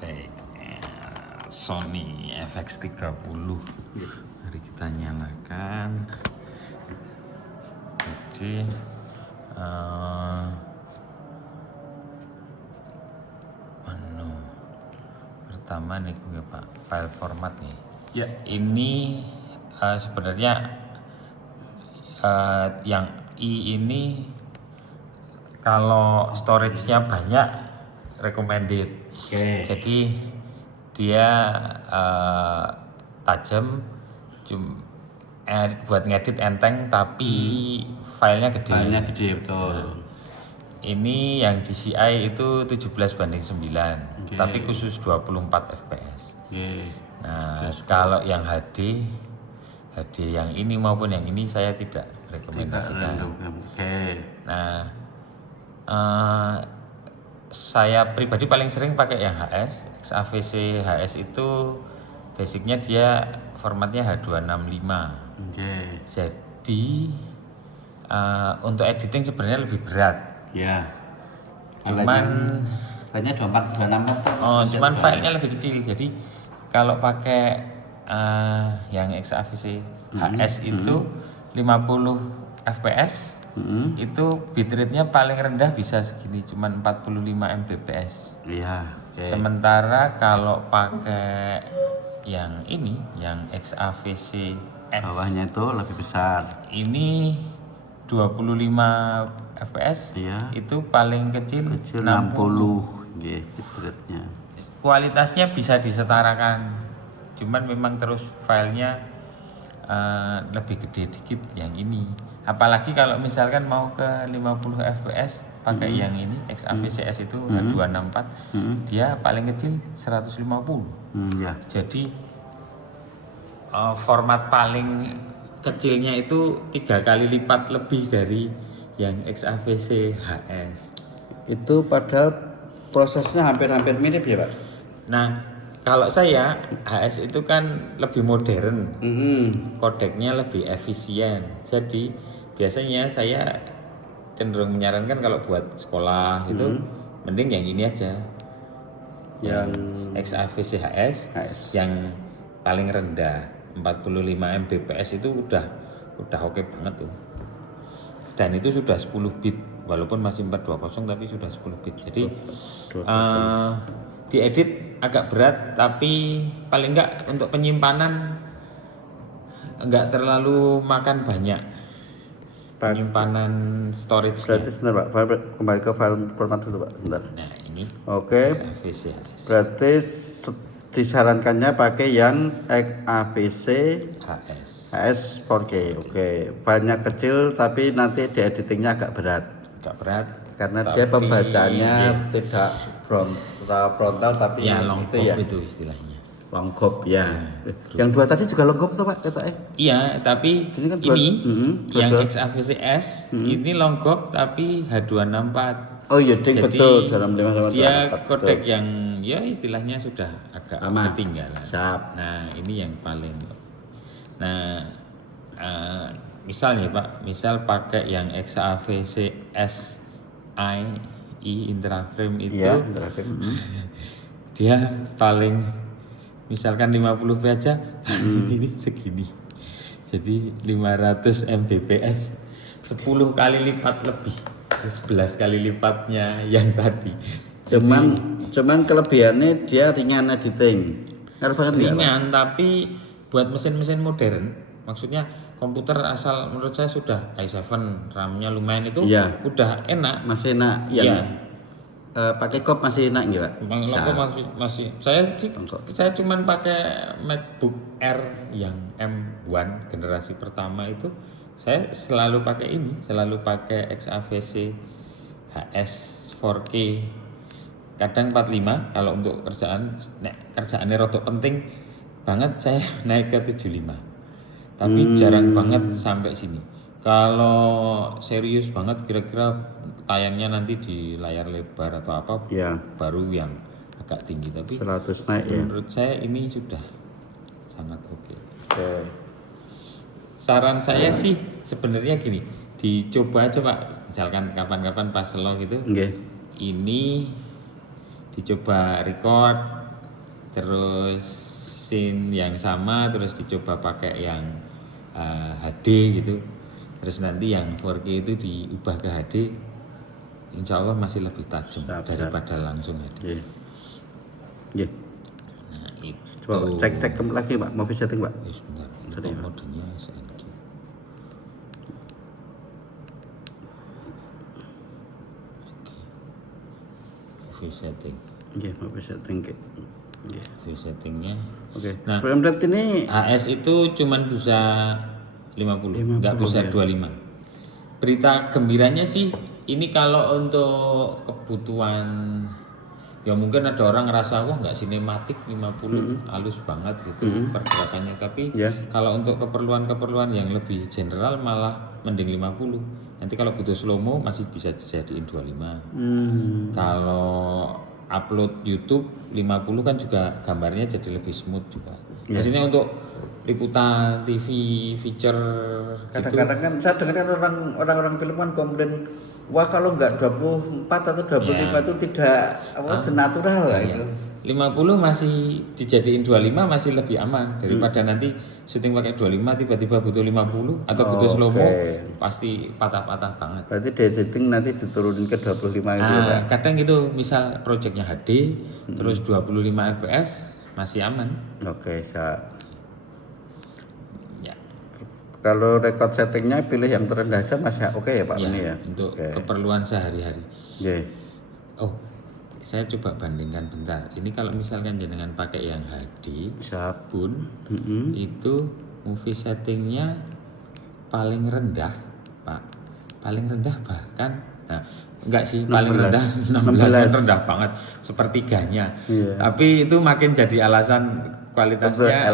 Oke, Sony FX30. Mari kita nyalakan. Jadi menu pertama nih ya Pak, file format nih. Ya. Ini sebenarnya yang I ini kalau storage-nya banyak recommended. Oke. Jadi dia tajam, buat ngedit enteng tapi filenya gede. Filenya gede betul. Ini yang DCI itu 17:9, Oke. tapi khusus 24 fps. Oke. Nah, kalau yang HD yang ini maupun yang ini saya tidak rekomendasikan. Oke. Nah, saya pribadi paling sering pakai yang HS. XAVC HS itu basicnya dia formatnya H265. Oke. Jadi untuk editing sebenarnya lebih berat. Ya. Cuman hanya 24 26. cuman filenya lebih kecil. Jadi kalau pakai yang XAVC HS itu 50 fps. Itu bitrate-nya paling rendah bisa segini, cuman 45 Mbps. Iya, oke. Sementara kalau pakai yang ini, yang XAVC X, Bawahnya itu lebih besar. ini 25 fps. Iya. Itu paling kecil 60. Nggih, bitrate-nya. Kualitasnya bisa disetarakan, cuman memang terus filenya lebih gede dikit yang ini. Apalagi kalau misalkan mau ke 50 fps pakai yang ini XAVCS itu H264, dia paling kecil 150. Ya. Jadi format paling kecilnya itu 3 kali lipat lebih dari yang XAVC HS. Itu padahal prosesnya hampir-hampir mirip ya, Pak? Nah, kalau saya HS itu kan lebih modern, kodeknya lebih efisien. Jadi biasanya saya cenderung menyarankan kalau buat sekolah itu mending yang ini aja, yang XAVC HS, yang paling rendah 45 Mbps itu udah oke banget tuh. Dan itu sudah 10 bit, walaupun masih 420 tapi sudah 10 bit. Jadi diedit agak berat, tapi paling enggak untuk penyimpanan enggak terlalu makan banyak penyimpanan storage. Berarti sebentar Pak, kembali ke file format dulu Pak, bentar. Nah ini. Oke. XAVC. Berarti disarankannya pakai yang XAVC HS 4K. Oke. Banyak kecil tapi nanti di editingnya agak berat. Karena dia pembacanya tidak frontal tapi ya long itu ya. Itu istilahnya. Long cop ya. Yang dua tadi juga long cop tuh Pak, kata Iya, tapi ini, kan yang XAVCS ini long cop tapi H264. Oh iya, ding, betul dalam 5 dia kodek yang ya istilahnya sudah agak ketinggalan. Nah, ini yang paling. Nah, misalnya Pak, misal pakai yang XAVCS I Intraframe itu, ya, dia paling misalkan 50p aja ini segini. Jadi 500 Mbps, 10 kali lipat lebih, 11 kali lipatnya yang tadi. Cuman kelebihannya dia ringan editing. Ringan, tapi buat mesin-mesin modern, maksudnya komputer asal menurut saya sudah i7, RAM-nya lumayan itu udah enak. Masih enak yang pakai kop masih enak enggak, Pak? Masih. Saya cuman pakai MacBook Air yang M1 generasi pertama itu. Saya selalu pakai XAVC HS 4K. Kadang 45 kalau untuk kerjaannya rodok penting banget saya naik ke 75. Tapi jarang banget sampai sini. Kalau serius banget kira-kira tayangnya nanti di layar lebar atau apa baru yang agak tinggi, tapi 100 naik ya. Menurut saya ini sudah sangat oke. Saran saya sih sebenarnya gini, dicoba aja Pak. Misalkan kapan-kapan pas slow gitu. Ini dicoba record terus scene yang sama terus dicoba pakai yang HD gitu. Terus nanti yang 4K itu diubah ke HD. Insya Allah masih lebih tajam daripada langsung HD. Iya. Nah, itu. Coba cek lagi Pak, movie setting Pak. Ya, sebentar. Sorry, Pak. Modenya SNG. Movie setting. Iya, movie setting ke. Iya. Movie settingnya. Oke. Nah, frame rate ini HS itu cuman bisa 50, nggak bisa 25. Berita gembiranya sih ini kalau untuk kebutuhan ya mungkin ada orang ngerasa wah nggak sinematik 50 halus banget gitu pergerakannya, tapi kalau untuk keperluan yang lebih general malah mending 50. Nanti kalau butuh slow mo masih bisa dijadiin 25. Kalau upload YouTube 50 kan juga gambarnya jadi lebih smooth juga. Maksudnya untuk liputan TV feature kadang-kadang kan saya dengar orang-orang film kan komplain, wah kalau nggak 24 atau 25 itu tidak natural lah itu. 50 masih dijadiin 25 masih lebih aman daripada nanti syuting pakai 25 tiba-tiba butuh 50 atau butuh slow mo pasti patah-patah banget. Berarti di editing nanti diturunin ke 25 itu ya Pak? Kadang gitu misal projectnya HD terus 25 fps masih aman. Oke, siap. Ya. Kalau record settingnya pilih yang terendah aja masih oke ya Pak ini ya? Untuk keperluan sehari-hari. Oh, saya coba bandingkan bentar. Ini kalau misalkan jenengan pakai yang HD pun itu movie settingnya paling rendah Pak. Paling rendah bahkan enggak sih 16. Paling rendah 16 rendah banget sepertiganya. Tapi itu makin jadi alasan kualitasnya.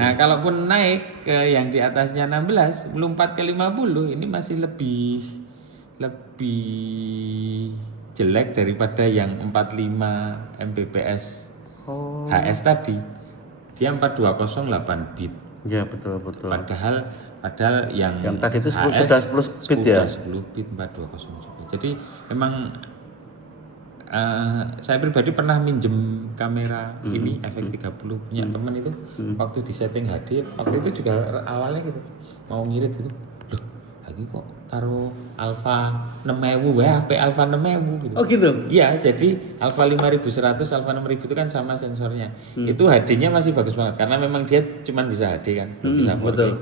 Nah, kalaupun naik ke yang di atasnya 16, melompat ke 50, ini masih lebih jelek daripada yang 45 Mbps HS tadi. Dia 4208 bit. Iya, betul. Padahal yang tadi itu HS sudah 10 bit ya. 10 bit 420. Jadi emang saya pribadi pernah minjem kamera ini FX30 punya teman itu waktu di setting HD waktu itu juga awalnya gitu mau ngirit gitu loh lagi kok karo Alpha 6000 HP Alpha 6000 gitu. Oh gitu? Iya, jadi Alpha 5100 Alpha 6000 itu kan sama sensornya. Itu HD-nya masih bagus banget karena memang dia cuma bisa HD kan, belum bisa 4K. Betul.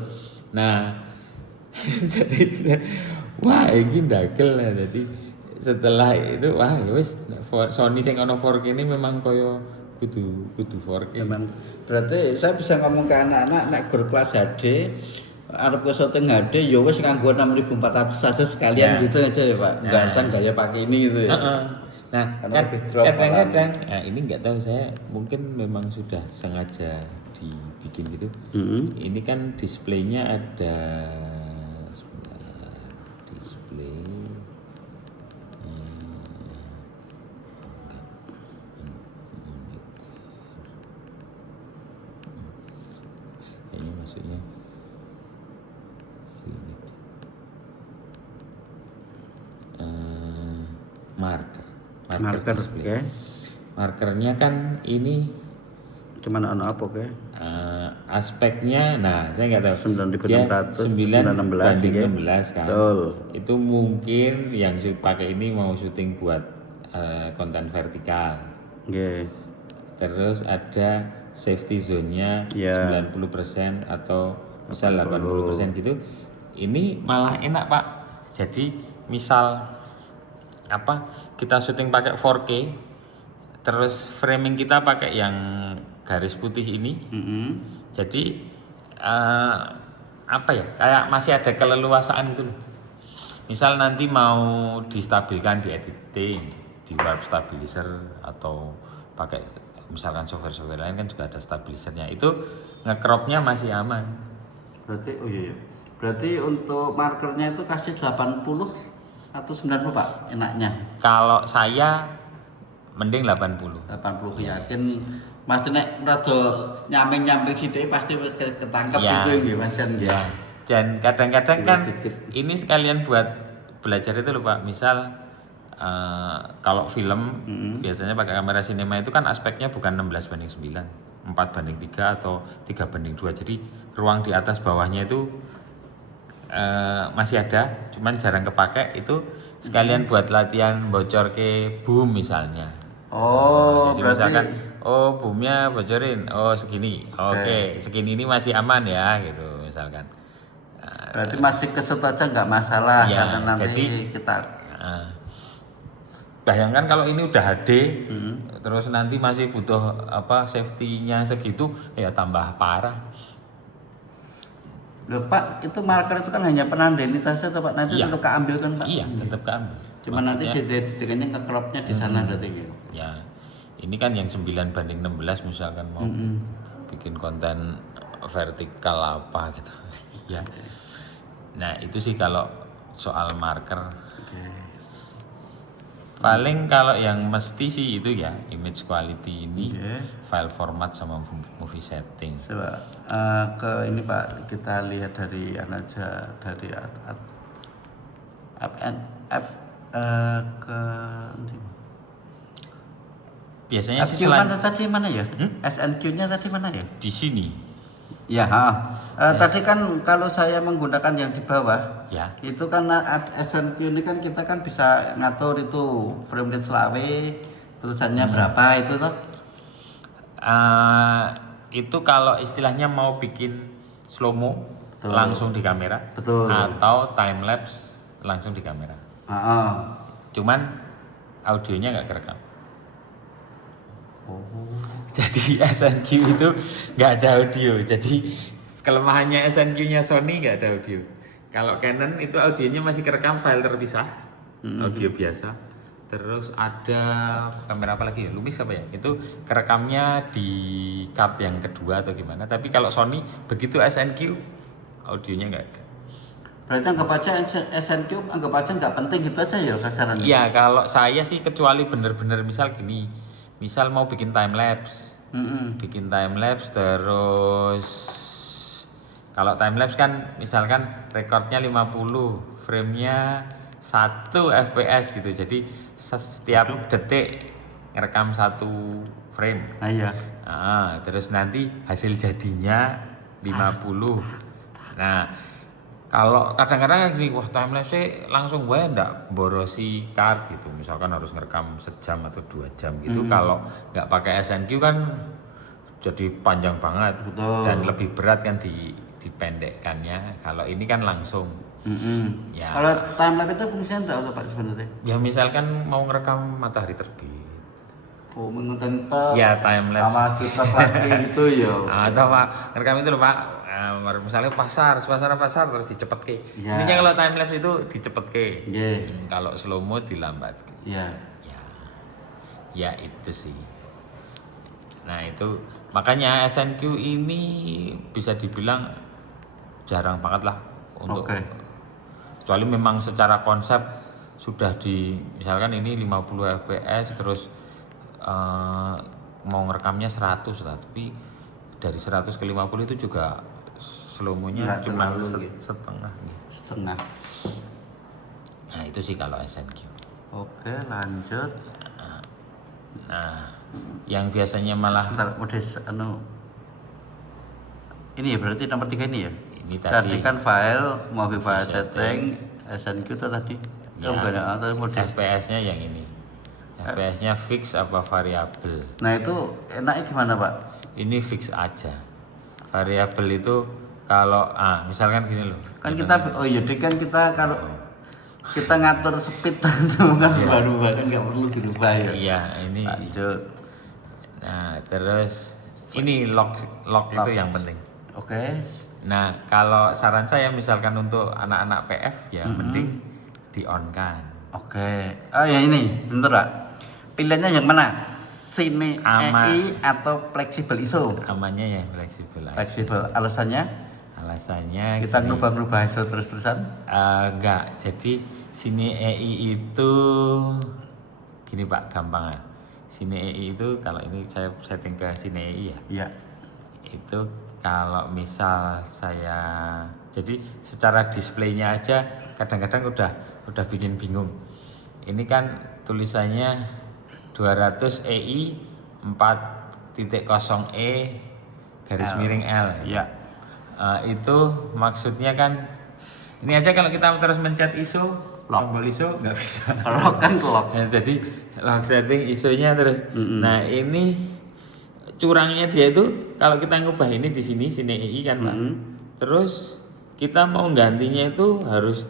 Nah, jadi wah ini dagel lah. Jadi setelah itu wah ya wis Sony sing ono 4K ini memang koyo kudu 4K. Memang berarti saya bisa ngomong ke anak-anak nek gur kelas HD arep ke syuting HD ya wis nganggo 6400 saja sekalian gitu aja ya Pak. Enggak usah gaya pakai ini gitu ya. Nah, kadang-kadang ini enggak tahu saya mungkin memang sudah sengaja dibikin gitu. Ini kan displaynya ada display kayaknya maksudnya sini marker display. Markernya kan ini cuman apa aspeknya saya nggak tahu 9600 9 banding 16 kan. Betul. Itu mungkin yang pakai ini mau syuting buat konten vertikal. Terus ada safety zone-nya 90% atau misal 80% gitu. Ini malah enak Pak. Jadi misal kita syuting pakai 4K, terus framing kita pakai yang garis putih ini. Jadi kayak masih ada keleluasaan gitu loh. Misal nanti mau distabilkan di editing, di web stabilizer atau pakai misalkan software lain kan juga ada stabilizernya. Itu ngecropnya masih aman. Berarti berarti untuk markernya itu kasih 80 atau 90 Pak enaknya? Kalau saya mending 80 yakin Mas nek rada nyamping sithik pasti ketangkep gitu nggih Mas Jan nggih. Dan kadang-kadang kan ini sekalian buat belajar itu loh Pak. Misal kalau film biasanya pakai kamera sinema itu kan aspeknya bukan 16:9, 4:3 atau 3:2. Jadi ruang di atas bawahnya itu masih ada, cuman jarang kepake. Itu sekalian buat latihan bocor ke boom misalnya. Oh, Jadi berarti misalkan boomnya bocorin, segini, oke, segini ini masih aman ya gitu misalkan. berarti masih keset aja nggak masalah Ya, karena nanti jadi kita bayangkan kalau ini udah HD, terus nanti masih butuh safety-nya segitu, ya tambah parah. Loh Pak, itu marker itu kan hanya penanda identitasnya tuh Pak, nanti Iya. tetap keambil kan Pak? Iya, tetap keambil. Cuma nanti Maksudnya, detekannya ke cropnya di sana berarti gitu. ya ini kan yang 9:16 misalkan mau bikin konten vertikal apa gitu. Ya. Nah, itu sih kalau soal marker. Paling kalau yang mesti sih itu ya image quality ini, file format sama movie setting. Coba ke ini Pak, kita lihat dari aja dari ke Biasanya sih FQ selain mana tadi mana ya? SNQ-nya tadi mana ya? di sini, Ya, tadi kan kalau saya menggunakan yang di bawah, ya. itu kan SNQ ini kan kita kan bisa ngatur itu frame rate selawe, tulisannya berapa itu toh? Itu kalau istilahnya mau bikin slow mo Betul. langsung di kamera, Betul. atau time lapse langsung di kamera. Cuman audionya nggak kerekam. Jadi SNQ itu nggak ada audio. Jadi kelemahannya SNQ-nya Sony nggak ada audio. Kalau Canon itu audionya masih kerekam file terpisah, audio biasa. Terus ada kamera apa lagi ya? Lumix apa ya? Itu kerekamnya di card yang kedua atau gimana. Tapi kalau Sony begitu SNQ audionya nggak ada. Berarti anggap aja SNQ anggap aja nggak penting gitu aja ya kasarannya. Iya, kalau saya sih kecuali bener-bener misal gini. Misal mau bikin time lapse. Bikin time lapse terus kalau time lapse kan misalkan recordnya 50, frame-nya 1 fps gitu. Jadi setiap detik ngerekam 1 frame. Iya. Terus nanti hasil jadinya 50. Nah, kalau kadang-kadang gini, wah time lapse langsung gue ndak borosi card gitu. Misalkan harus ngerekam sejam atau 2 jam gitu. Kalau nggak pakai SNQ kan jadi panjang banget. Betul. Dan lebih berat kan dipendekkannya. Kalau ini kan langsung. Ya. Kalau time lapse itu fungsinya enggak apa Pak sebenarnya? Ya misalkan mau ngerekam matahari terbit. Oh, menonton Ya time lapse. sama kita lagi gitu ya. Atau Pak, ngerekam itu loh Pak. Misalnya suasana pasar terus dicepet ke. Ya. Ini kalau time lapse itu dicepet ke. Nggih. Kalau slow mo dilambat. Iya. Ya itu sih. Nah itu makanya SNQ ini bisa dibilang jarang banget lah untuk. Kecuali memang secara konsep sudah misalkan ini 50 fps terus mau ngerekamnya 100 lah, tapi dari 100 ke 50 itu juga slow mo-nya cuma setengah. Nah itu sih kalau SNQ. Oke, lanjut. Nah yang biasanya malah Sebentar, ini ya berarti nomor 3 ini ya? ini tadi kan file, movie file setting, SNQ itu tadi. ya, Bukan atau mode. FPS-nya yang ini. FPS-nya fix apa variabel? Nah itu enaknya gimana Pak? Ini fix aja. Variabel itu kalau misalkan gini loh. Kan kita jadi kan kita kalau kita ngatur speed itu kan berubah-ubah kan nggak perlu dirubah ya. Iya, ini. Lanjut. Nah, terus ini lock itu yang penting. Oke. Nah, kalau saran saya misalkan untuk anak-anak PF ya mending di on kan. Oke. Ya ini, bentar Pak. Pilihannya yang mana? Cine EI atau fleksibel ISO? Amannya yang fleksibel. Fleksibel. Alasannya kita gini. ngerubah ISO terus-terusan? Enggak. Jadi Cine EI itu gini Pak, gampang ya. Cine EI itu kalau ini saya setting ke Cine EI ya. Iya. Itu kalau misal saya jadi secara displaynya aja kadang-kadang udah bikin bingung. Ini kan tulisannya 200 EI 4.0E garis miring L. Ya. Itu maksudnya kan ini aja kalau kita terus mencet ISO, tombol ISO nggak bisa. Lock kan lock. Ya, jadi lock setting ISO-nya terus. Nah ini curangnya dia itu kalau kita ngubah ini di sini EI kan Pak. Terus kita mau gantinya itu harus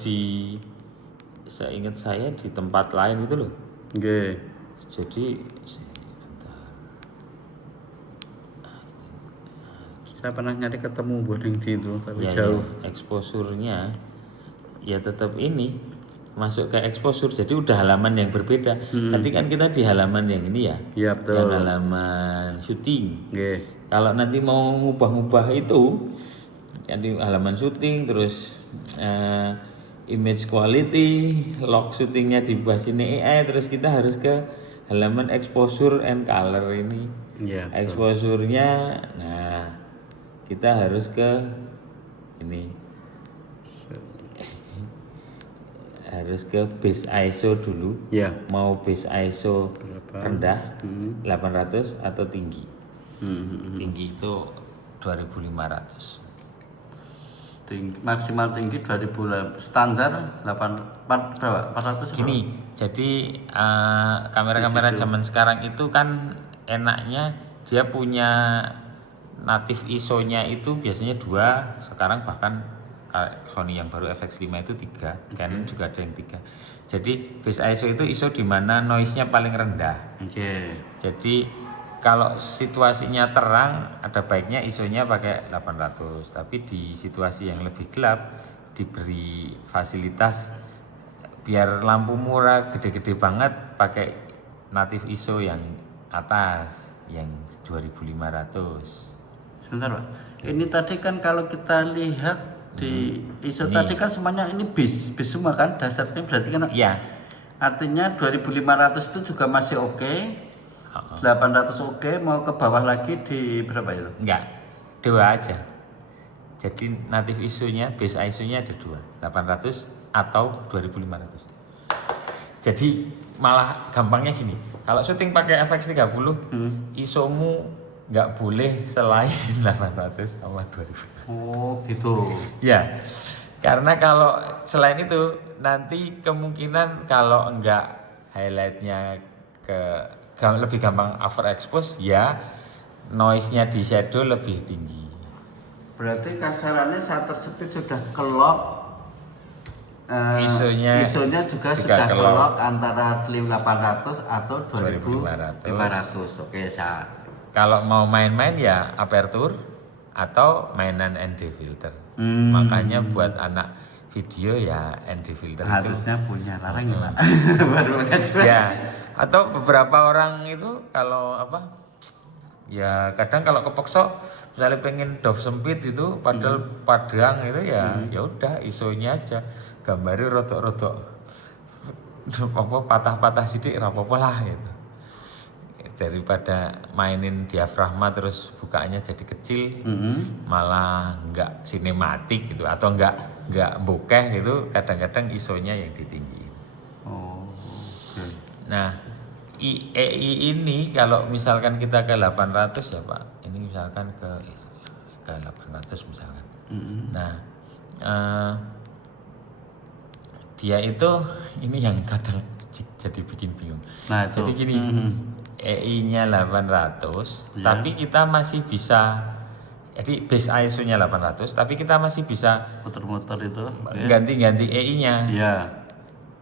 seingat saya di tempat lain itu loh. Nggih. Jadi Saya pernah nyari ketemu boarding di itu tapi ya, jauh. exposure-nya ya tetap ini masuk ke exposure, jadi udah halaman yang berbeda. Tadi kan kita di halaman yang ini ya, Iya betul. yang halaman syuting. Nggih. Kalau nanti mau ngubah-ngubah itu jadi halaman syuting terus image quality, lock syutingnya di bawah sini AI, terus kita harus ke halaman exposure and color ini. Iya. Exposure-nya, nah kita harus ke ini, harus ke base ISO dulu. Iya. Mau base ISO Berapa? rendah 800 atau tinggi. Tinggi itu 2500. Maksimal tinggi 2000, standar 400 Gini, jadi kamera-kamera zaman sekarang itu kan enaknya dia punya native ISO-nya itu biasanya 2, sekarang bahkan Sony yang baru FX5 itu 3, Canon juga ada yang 3. Jadi base ISO itu ISO di mana noise-nya paling rendah. Oke. Jadi kalau situasinya terang ada baiknya ISO-nya pakai 800, tapi di situasi yang lebih gelap diberi fasilitas biar lampu murah gede-gede banget pakai native ISO yang atas yang 2500. Sebentar Pak. Ini tadi kan kalau kita lihat di ISO Ini. tadi kan semuanya ini bis semua kan dasarnya berarti kan. Iya. Artinya 2500 itu juga masih oke. 800 oke, mau ke bawah lagi di berapa itu? Enggak, 2 aja. Jadi native ISO-nya, base ISO-nya ada 2, 800 atau 2500. Jadi malah gampangnya gini, kalau syuting pakai FX30, ISO-mu nggak boleh selain 800 sama 2000. Oh gitu. Ya, karena kalau selain itu nanti kemungkinan kalau enggak highlightnya lebih gampang overexpose, ya noise-nya di shadow lebih tinggi. Berarti kasarannya saat tersebut sudah kelok. ISO-nya juga juga sudah kelok. kelok antara 800 atau 2500. Oke, saya. Kalau mau main-main ya aperture atau mainan ND filter. Makanya buat anak video ya ND filter Harusnya itu punya larang ya Pak. Baru ya. Atau beberapa orang itu kalau apa ya kadang kalau kepeksa misalnya pengen dov sempit itu padahal padang itu ya udah ISO-nya aja gambarnya rodok-rodok apa patah-patah sidik rapopo lah gitu. Daripada mainin diafragma terus bukaannya jadi kecil, malah nggak sinematik gitu atau nggak bokeh gitu, kadang-kadang ISO-nya yang ditinggiin. Oh, oke. Nah, EI ini kalau misalkan kita ke 800 ya Pak, ini misalkan ke 800 misalkan. Nah, dia itu ini yang kadang jadi bikin bingung. Nah, itu. Jadi gini, EI-nya 800, Ya. tapi kita masih bisa, jadi base ISO-nya 800, tapi kita masih bisa Muter-muter itu. Oke. ganti-ganti EI-nya. Iya.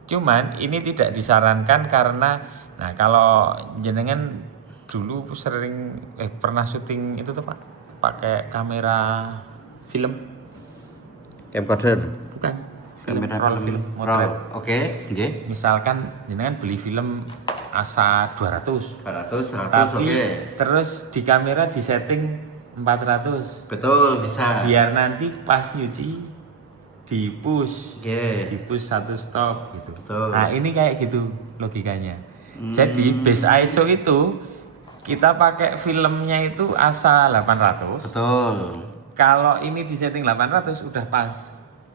Cuman ini tidak disarankan karena, nah kalau jenengan dulu sering pernah syuting itu tuh Pak, pakai kamera film, Camcorder. bukan? Kamera film. motret. Oke, nggih. Misalkan jenengan beli film ASA 200, 200, 100, tapi oke. terus di kamera di setting 400, Betul, bisa. biar nanti pas nyuci di push Oke. satu stop gitu. Betul. Nah ini kayak gitu logikanya. Jadi base ISO itu kita pakai filmnya itu ASA 800. Betul. Kalau ini di setting 800 udah pas,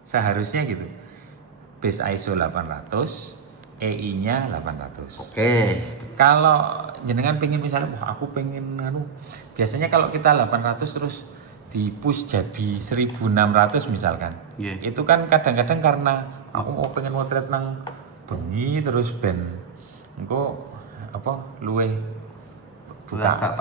seharusnya gitu. Base ISO 800, EI-nya 800. Oke. Kalau jenengan pengen misalnya, wah aku pengen biasanya kalau kita 800 terus di push jadi 1600 misalkan. Yeah. Itu kan kadang-kadang karena aku mau pengen motret nang bengi terus ben engko apa luweh agak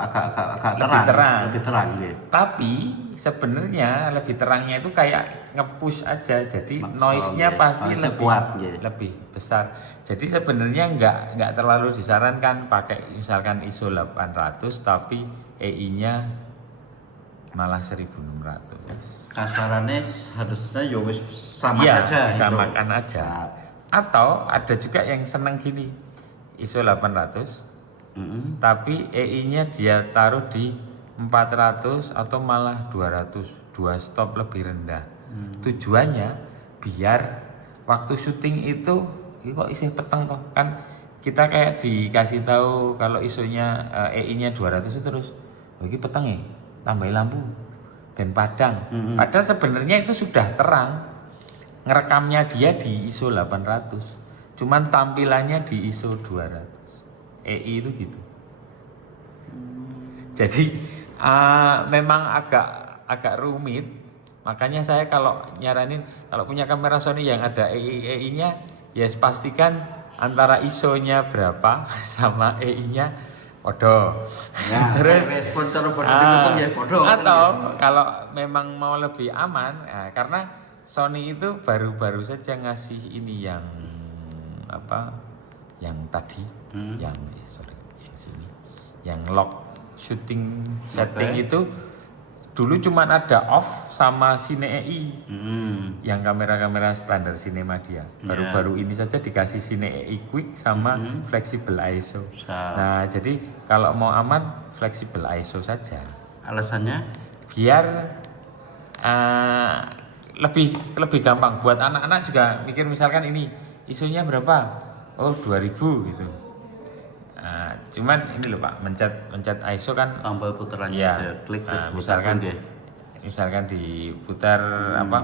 lebih terang. lebih terang gitu. Tapi sebenarnya lebih terangnya itu kayak nge-push aja, jadi noise-nya Iya. pasti Noise-nya lebih kuat, iya. lebih besar. Jadi sebenarnya nggak terlalu disarankan pakai misalkan ISO 800 tapi EI-nya malah 1600. Kasarannya harusnya ya wis sama Iya, saja samakan gitu. aja. Atau ada juga yang seneng gini, ISO 800 tapi EI-nya dia taruh di 400 atau malah 200, 2 stop lebih rendah. Tujuannya biar waktu syuting itu ini kok isih peteng toh, kan kita kayak dikasih tahu kalau ISO-nya EI-nya 200 itu terus oh ini peteng ya, tambahin lampu ben padang. Padahal sebenarnya itu sudah terang. Ngerekamnya dia di ISO 800. Cuman tampilannya di ISO 200. EI itu gitu. Jadi memang agak rumit. Makanya saya kalau nyaranin kalau punya kamera Sony yang ada EI-nya ya pastikan antara ISO-nya berapa sama EI-nya podo. Ya, Terus sponsor ya podo. atau kalau memang mau lebih aman karena Sony itu baru-baru saja ngasih ini yang apa yang tadi yang yang sini yang lock shooting setting itu dulu cuman ada off sama Cine EI yang kamera-kamera standar Cinema dia baru-baru ini saja dikasih Cine EI Quick sama flexible ISO. Nah jadi kalau mau aman flexible ISO saja. Alasannya Biar lebih gampang buat anak-anak juga mikir misalkan ini ISO-nya berapa? Oh 2000 gitu. Cuman ini loh Pak, mencet ISO kan tombol puterannya ya, aja, klik terus misalkan diputar apa?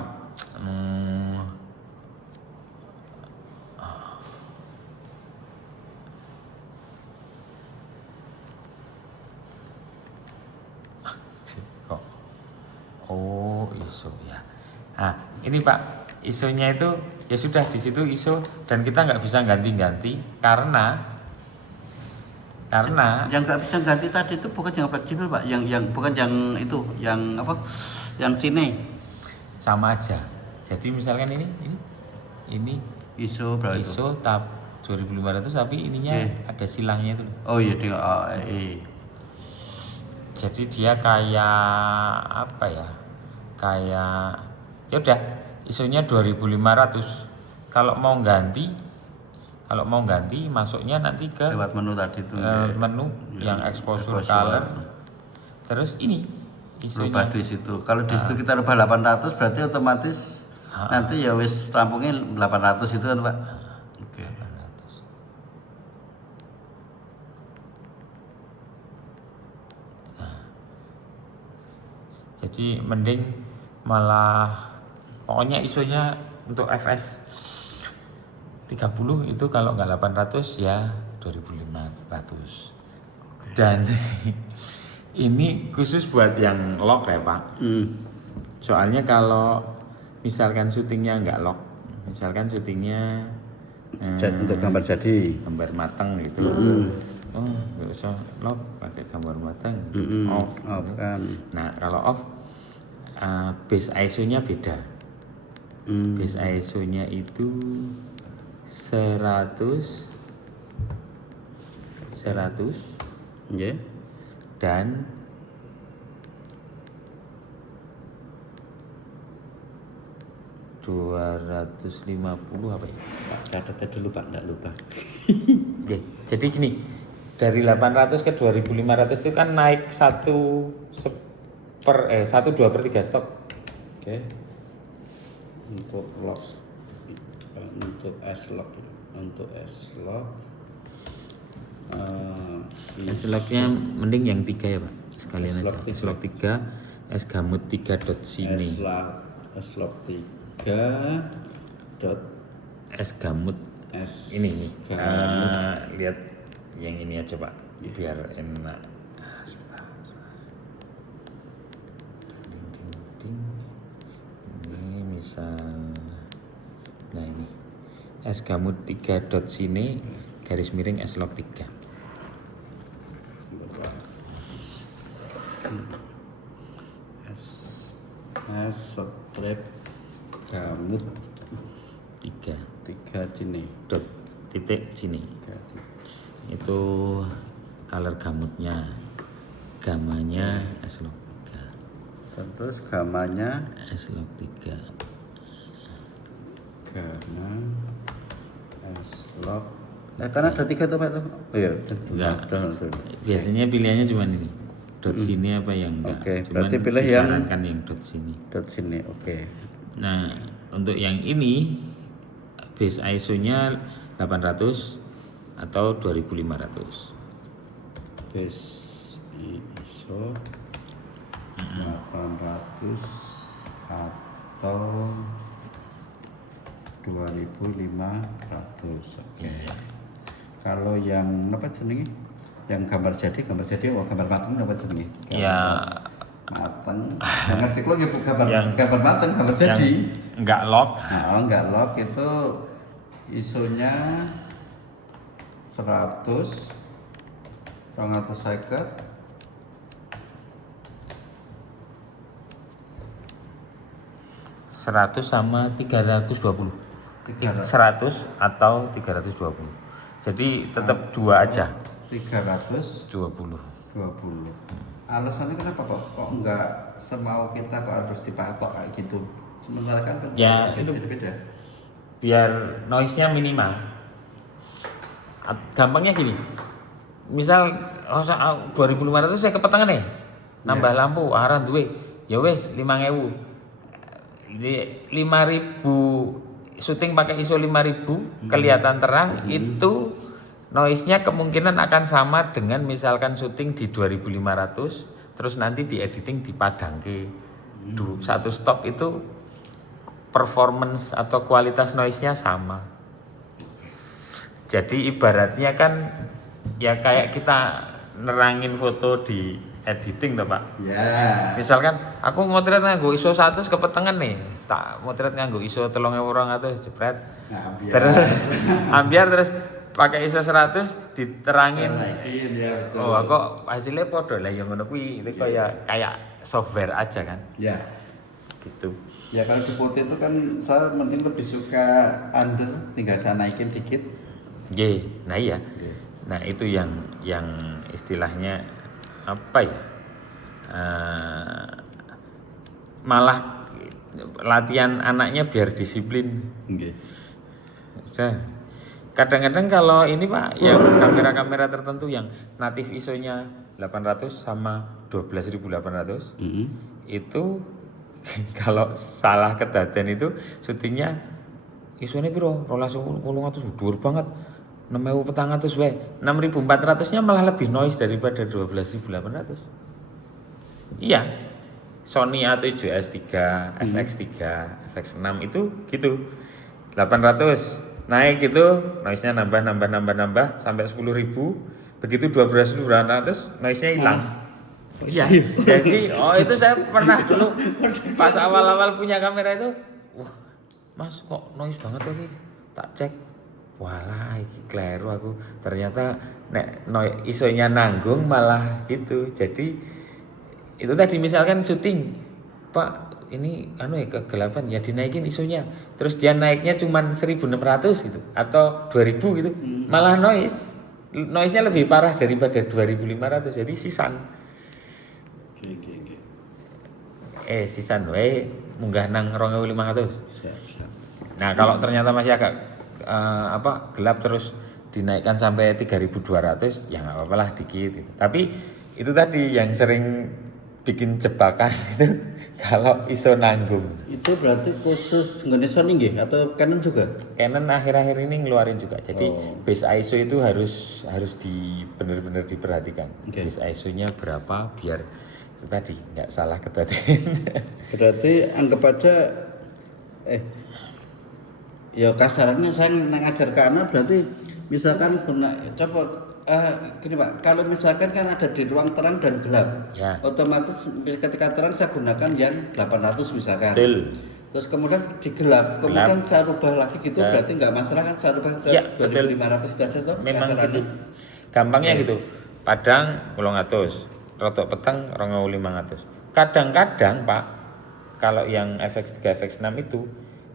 Kok? Oh ISO ya. Nah ini Pak, ISO-nya itu ya sudah di situ ISO dan kita nggak bisa ganti-ganti karena yang nggak bisa ganti tadi itu bukan yang fleksibel Pak, yang bukan yang itu, yang apa? Yang sini sama aja. Jadi misalkan ini ISO berapa itu? ISO tab 2500 tapi ininya ada silangnya itu. Oh iya dia Jadi dia kayak apa ya? Kayak ya udah ISO-nya 2500. Kalau mau ganti masuknya nanti ke lewat menu tadi itu menu yang exposure color. Terus ini ISO-nya rubah di situ. Kalau di situ kita rubah 800 berarti otomatis nanti ya wis rampungnya 800 itu kan Pak. Oke. 800. Jadi mending malah pokoknya ISO-nya untuk FS 30 itu kalau nggak 800 ya 2500. Dan ini khusus buat yang lock ya Pak. Soalnya kalau misalkan syutingnya nggak lock, misalkan syutingnya untuk gambar jadi, gambar matang gitu, oh nggak usah lock, pakai gambar matang, off kan. Nah kalau off, base ISO-nya beda. Base ISO-nya itu 100 dan 250 apa ya? Catatnya dulu Pak, enggak lupa. Jadi gini, dari 800 ke 2500 itu kan naik 1/2/3 stop. Oke. Untuk lock, untuk S-lock, S-locknya mending yang 3 ya Pak, sekalian aja. S-lock 3, S-gamut 3.sini. S-lock 3 dot S-gamut S Ini. gamut. Lihat yang ini aja Pak, biar enak. Sebentar. Ding, ding, ding. Ini misal, nah ini S gamut 3 dot sini garis miring S log 3. S strip gamut 3 sini. dot titik sini. Itu color gamutnya. Gamanya S log 3. Terus gamanya S log 3. gama S log. Karena ada 3 tuh Pak tuh. Oh iya, Enggak. betul. Biasanya pilihannya cuma ini. Dot sini apa yang enggak. Oke, Cuman berarti pilih yang disarankan yang dot sini. dot sini. Oke. Nah, untuk yang ini base ISO-nya 800 atau 2500. Base ISO 800 atau 2500. Oke. Kalau yang apa jenenge? Yang gambar jadi gambar mateng apa jenenge? Ya, Mateng. Ngerti kok ya Yang- gambar mateng, gambar yang jadi. enggak lock. Nah, enggak lock itu ISO-nya 100 250 100 sama 320. 100 atau 320. Jadi tetap dua aja. 320. 20. Alasannya kenapa kok enggak semau kita kok harus dipatok kayak gitu? Sementara kan Ya, itu beda-beda. biar noise-nya minimal. Gampangnya gini. Misal 2500 saya kepetengan nih. Nambah lampu aran duwe. Ya wes 5000. Ini 5000 syuting pakai ISO 5000 kelihatan terang itu noise-nya kemungkinan akan sama dengan misalkan syuting di 2500 terus nanti di editing dipadangke. Satu stop itu performance atau kualitas noise-nya sama. Jadi ibaratnya kan ya kayak kita nerangin foto di editing toh Pak. Ya. Misalkan aku motret nganggo ISO 100 kepetengan nih, tak motret nganggo ISO 3200 jepret. Nah, Terus ambiar terus pakai ISO 100 diterangin. ya betul. Oh, kok hasilnya podo lah yang ngono kuwi. Itu kayak software aja kan. Ya. Gitu. Ya kalau di foto itu kan saya mending lebih suka under, tinggal saya naikin dikit. Nggih, nah iya. Nah, itu yang istilahnya apa ya? Malah latihan anaknya biar disiplin. Nggih. Udah. Kadang-kadang kalau ini Pak, yang kamera-kamera tertentu yang natif ISO-nya 800 sama 12800 itu kalau salah kedaden itu syutingnya ISO-nya piro? 12.800 dhuwur banget. 6.400 wae. 6.400-nya malah lebih noise daripada 12.800. Iya. Sony A7S3, FX3, FX6 itu gitu. 800 naik gitu, noise-nya nambah sampai 10.000. Begitu 12.200 noise-nya hilang. Iya. Jadi itu saya pernah dulu pas awal-awal punya kamera itu, wah, Mas kok noise banget lagi. Tak cek. Walah, iki kleru aku. Ternyata nek ISO-nya nanggung malah gitu. Jadi itu tadi misalkan syuting, Pak, ini kegelapan ya dinaikin ISO-nya. Terus dia naiknya cuman 1600 gitu atau 2000 gitu. Malah noise-nya lebih parah daripada 2500. Jadi sisan. Sisan wae munggah nang 2500. Siap. Nah, kalau ternyata masih agak gelap terus dinaikkan sampai 3200 ya nggak apa-apa lah dikit gitu. Tapi itu tadi yang sering bikin jebakan itu kalau ISO nanggung. Itu berarti khusus nggone Sony nggih atau Canon juga? Canon akhir-akhir ini ngeluarin juga. Jadi base ISO itu harus benar-benar diperhatikan. Okay. Base ISO-nya berapa biar itu tadi nggak salah kedaten. Berarti anggap aja ya kasarannya saya ngajar ke anak berarti misalkan coba gini Pak, kalau misalkan kan ada di ruang terang dan gelap, Ya. otomatis ketika terang saya gunakan yang 800 misalkan. Betul. Terus kemudian di gelap, kemudian saya rubah lagi gitu, Ya. berarti nggak masalah kan saya rubah ke Ya, betul. 2500 itu aja toh Memang kasarannya. gitu. Gampangnya gitu. Padang 800, rotok peteng 2500. Kadang-kadang Pak, kalau yang FX3 FX6 itu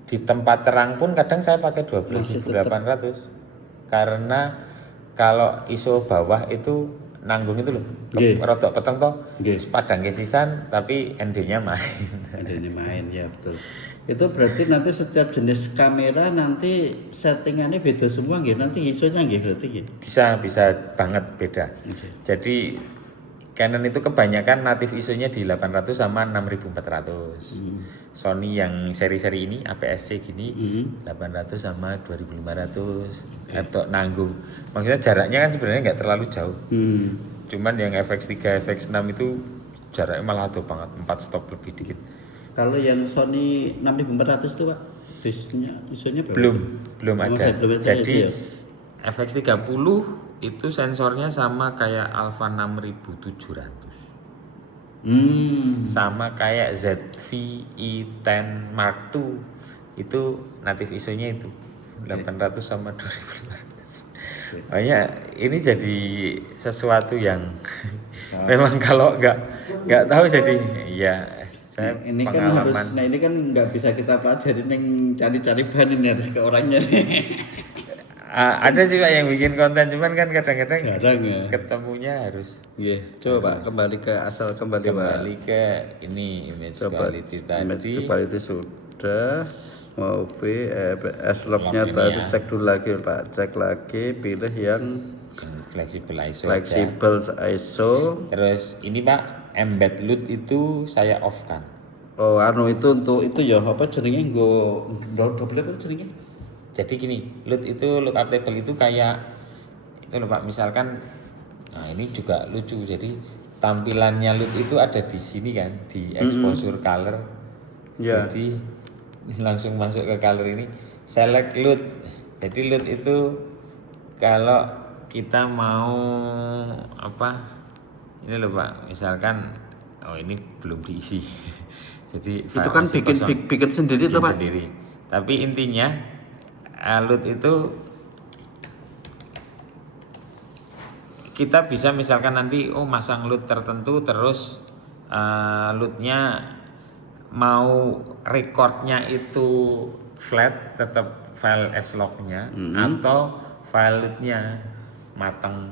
di tempat terang pun kadang saya pakai Masih 12.800. Karena kalau ISO bawah itu nanggung itu loh. Nggih. Rotok peteng toh. Nggih. Padang kesisan tapi ND-nya main. Ada ini main ya betul. Itu berarti nanti setiap jenis kamera nanti settingannya beda semua nggih. Nanti ISO-nya nggih berarti nggih. Bisa banget beda. Jadi Canon itu kebanyakan native ISO-nya di 800 sama 6400. Sony yang seri-seri ini APS-C gini 800 sama 2500 atau nanggung. Maksudnya jaraknya kan sebenarnya nggak terlalu jauh. Cuman yang FX3 FX6 itu jaraknya malah jauh banget, 4 stop lebih dikit. Kalau yang Sony 6400 itu Pak, base-nya ISO-nya berapa? Belum ada. Belum ada Jadi itu ya? FX30 itu sensornya sama kayak Alpha 6700. Sama kayak ZV-E10 Mark II. Itu native ISO-nya itu 800 sama 2500. Makanya ini jadi sesuatu yang memang kalau nggak tahu jadi ya saya ini kan pengalaman. harus, ini kan nggak bisa kita pelajari neng cari-cari bahan ini harus ke orangnya nih. Ada sih Pak yang bikin konten, cuman kan kadang-kadang Jarang ya. ketemunya harus Iya, coba Pak kembali ke asal kembali Pak. ke ini image Coba quality image tadi. quality sudah, mau S-log-nya Log ini tadi ya. cek dulu lagi Pak, cek lagi pilih yang Yang flexible ISO aja. flexible ISO. Terus ini Pak, embed LUT itu saya off kan. Oh, itu untuk itu ya apa jenenge nggo double apa jenenge? Jadi gini, LUT itu lookup table itu kayak itu loh Pak, misalkan nah ini juga lucu. Jadi tampilannya LUT itu ada di sini kan, di exposure color. Ya. Jadi langsung masuk ke color ini, select LUT. Jadi LUT itu kalau kita mau apa? Ini loh Pak, misalkan oh ini belum diisi. Jadi Itu kan masih bikin kosong. bikin sendiri tuh Pak. Sendiri. Tapi intinya LUT itu kita bisa misalkan nanti masang LUT tertentu terus LUT-nya mau recordnya itu flat tetap file S-log-nya atau file LUT-nya matang.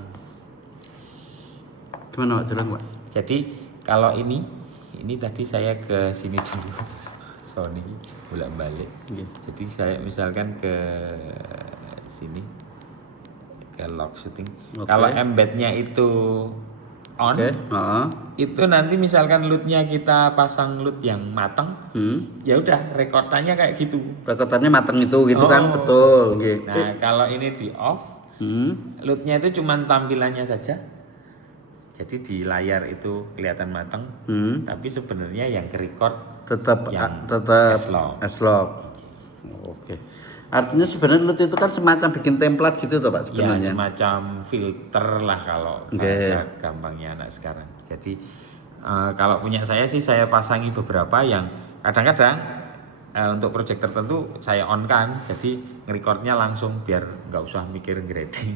Gimana Pak jelas Pak? Jadi kalau ini tadi saya ke sini dulu Sony bolak-balik. Jadi saya misalkan ke sini ke log shooting. Oke. Kalau embednya itu on, Oke, itu nanti misalkan LUT-nya kita pasang LUT yang matang, ya udah rekordannya kayak gitu. Rekordannya mateng itu gitu kan, Oh. betul gitu. Nah kalau ini di off, LUT-nya itu cuman tampilannya saja. Jadi di layar itu kelihatan matang, tapi sebenarnya yang ke-record tetap yang S-log. S-log. Oke. Artinya sebenarnya LUT itu kan semacam bikin template gitu toh Pak Ya sebenarnya. semacam filter lah kalau bahasa gampangnya anak sekarang. Jadi kalau punya saya sih saya pasangi beberapa yang kadang-kadang untuk project tertentu saya on kan, jadi nge-recordnya langsung biar nggak usah mikir grading.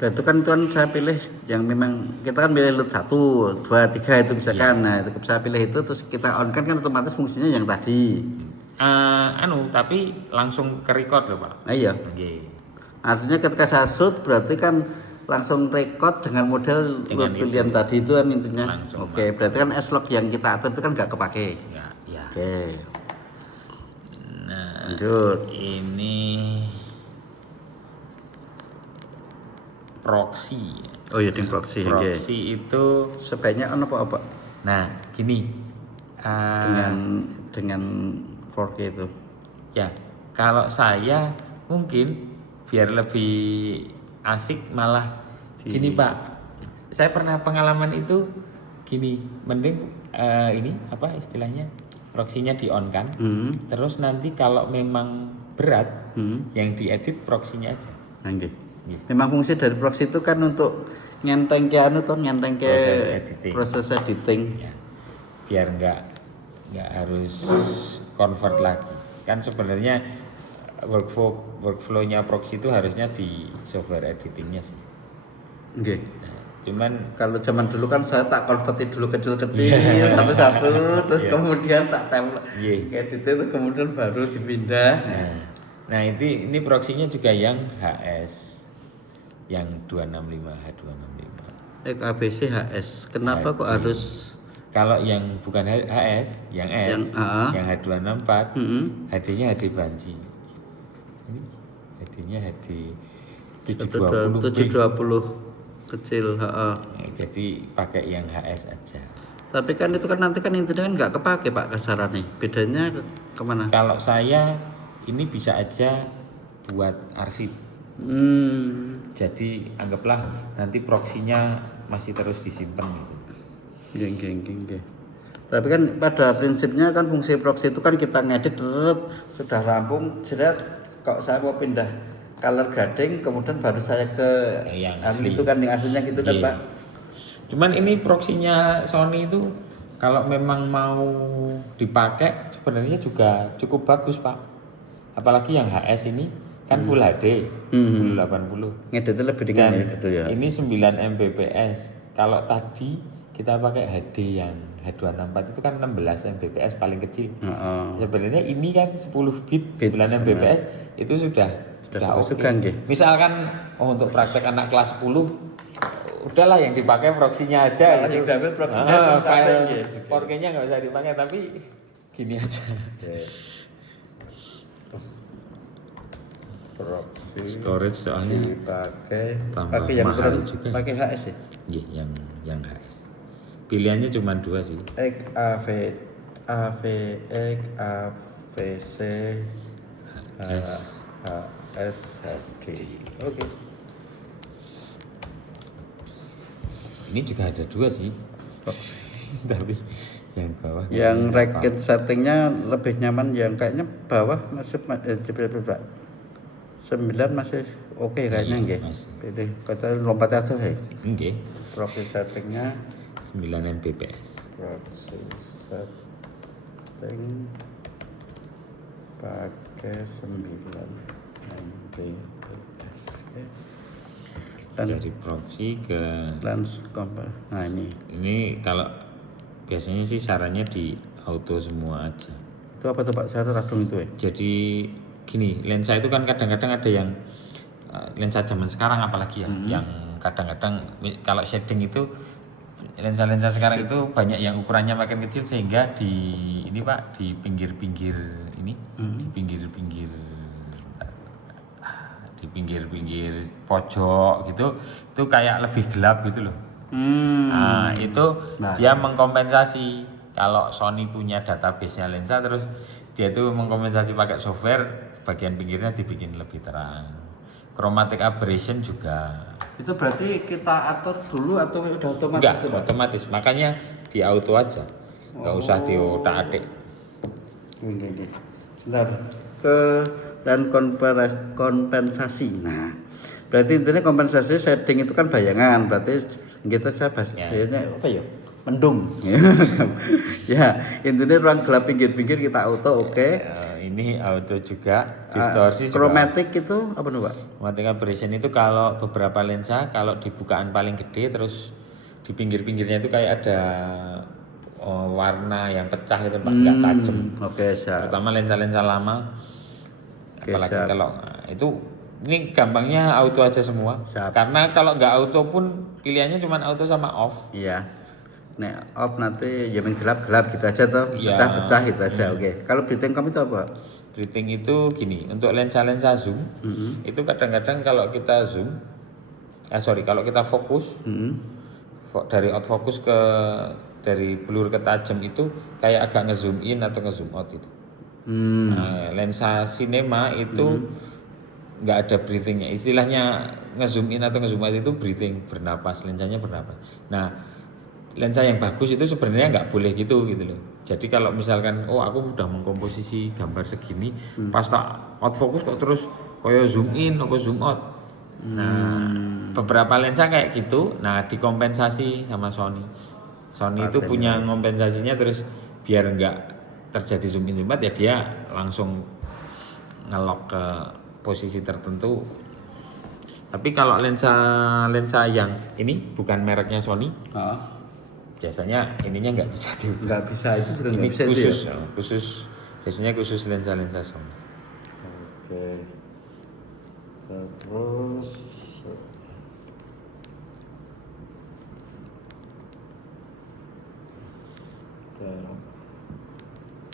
Berarti kan itu kan saya pilih yang memang kita kan pilih LUT 1, 2, 3 itu misalkan. Nah, itu saya pilih itu terus kita on kan otomatis fungsinya yang tadi. Tapi langsung ke record loh Pak. Nah, iya. Oke. Artinya ketika saya shoot berarti kan langsung record dengan model Dengan LUT pilihan tadi itu kan intinya. Langsung, Oke, berarti kan S-log yang kita atur itu kan nggak kepake. Ya. Oke, Nah, lanjut. ini proxy. Oh iya, tim proxy. Oke. Proxy itu Sebaiknya on apa? nah gini Dengan 4K itu. ya kalau saya mungkin biar lebih asik malah gini Pak, saya pernah pengalaman itu gini, mending ini apa istilahnya proxy-nya di on kan, terus nanti kalau memang berat yang diedit proxinya aja. Nah, nggih. Memang fungsi dari proxy itu kan untuk ngenteng ke proses editing. Ya, biar nggak harus convert lagi. Kan sebenarnya workflow-nya proxy itu harusnya di software editingnya sih. Nggih. Nah, cuman kalau zaman dulu kan saya tak konverti dulu kecil-kecil satu-satu, terus kemudian tak tempel edit itu kemudian baru dipindah. Nah ini proxinya juga yang HS, yang 265 H265. ABC HS. Kenapa kok harus? Kalau yang bukan HS, yang S, yang H264, HD-nya HD banci. Ini HD-nya HD 720 kecil. Jadi pakai yang HS aja. Tapi kan itu kan nanti kan intinya kan nggak kepake Pak kasarannya. Bedanya kemana? Kalau saya ini bisa aja buat arsip. Jadi anggaplah nanti proxinya masih terus disimpan gitu. Geng. Tapi kan pada prinsipnya kan fungsi proxy itu kan kita ngedit sudah rampung, jerat kok saya mau pindah color grading kemudian baru saya ke yang asli. Itu kan yang aslinya gitu kan Pak. Cuman ini proxinya Sony itu kalau memang mau dipakai sebenarnya juga cukup bagus Pak. Apalagi yang HS ini kan Full HD 1080. Ngeditnya lebih ringan ya gitu ya. Ini 9 Mbps. Kalau tadi kita pakai HD yang H264 itu kan 16 Mbps paling kecil. Sebenarnya ini kan 10 bit 9 Mbps itu sudah oke. Misalkan untuk praktek anak kelas 10 udahlah yang dipakai proxinya aja gitu. File 4K-nya nggak usah dipakai tapi gini aja. Proxy storage soalnya pakai yang ukuran pakai HS ya? Iya, yang HS. Pilihannya cuma 2 sih. AVC HSHD. Oke. Ini juga ada 2 sih. Tapi yang bawah. Yang racket settingnya lebih nyaman yang kayaknya bawah masih 9 masih oke kayaknya nggih. Pilih kata lompat aja ya. Nggih. Proxy settingnya 9 Mbps. Proxy setting pakai 9 Mbps. Dari proxy ke lens compare. Nah ini kalau biasanya sih sarannya di auto semua aja. Itu apa tuh Pak? Saya radung itu ya. Jadi gini, lensa itu kan kadang-kadang ada yang lensa zaman sekarang apalagi ya, yang kadang-kadang kalau shading itu lensa-lensa sekarang itu banyak yang ukurannya makin kecil sehingga di ini Pak di pinggir-pinggir ini, di pinggir-pinggir pojok gitu itu kayak lebih gelap gitu loh. Nah itu dia mengkompensasi. Kalau Sony punya database-nya lensa terus dia itu mengkompensasi pakai software bagian pinggirnya dibikin lebih terang. Chromatic aberration juga. Itu berarti kita atur dulu atau udah otomatis? Enggak, otomatis. Makanya di auto aja. Enggak usah diotak-atik. Sebentar. Dan kompensasi. Nah, berarti intinya kompensasi setting itu kan bayangan. Berarti kita saya bahas bayangnya apa ya? Mendung. Ya, intinya ruang gelap pinggir-pinggir kita auto oke. Ini auto juga, distorsi chromatic juga. Itu apa nih Pak? Chromatic aberration itu kalau beberapa lensa kalau di bukaan paling gede terus di pinggir-pinggirnya itu kayak ada warna yang pecah itu Pak, enggak tajam. Oke, siap. Terutama lensa-lensa lama. Apalagi siap. Kalau itu ini gampangnya auto aja semua. Siap. Karena kalau nggak auto pun pilihannya cuma auto sama off. Iya. Nek off nanti ya main gelap-gelap gitu aja tuh, pecah-pecah gitu aja. Oke. Kalau breathing kamu itu apa? Breathing itu gini, untuk lensa-lensa zoom itu kadang-kadang kalau kita zoom, kalau kita fokus dari out fokus dari blur ke tajam itu kayak agak ngezoom in atau ngezoom out itu. Nah, lensa cinema itu nggak ada breathingnya, istilahnya ngezoom in atau ngezoom out itu breathing, bernapas, lensanya bernapas. Nah lensa yang bagus itu sebenarnya nggak boleh gitu loh. Jadi kalau misalkan aku udah mengkomposisi gambar segini, pas tak autofocus kok terus koyo zoom in atau zoom out. Nah, beberapa lensa kayak gitu, nah dikompensasi sama Sony. Sony itu punya kompensasinya, terus biar nggak terjadi zoom in zoom out ya dia langsung ngelok ke posisi tertentu. Tapi kalau lensa yang ini bukan mereknya Sony, biasanya ininya nggak bisa nggak bisa, itu juga ini nggak bisa khusus, itu ya? biasanya khusus lensa Sony. Oke. Terus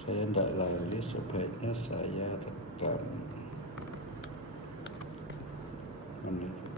saya tidak lali, sebaiknya saya rekam menit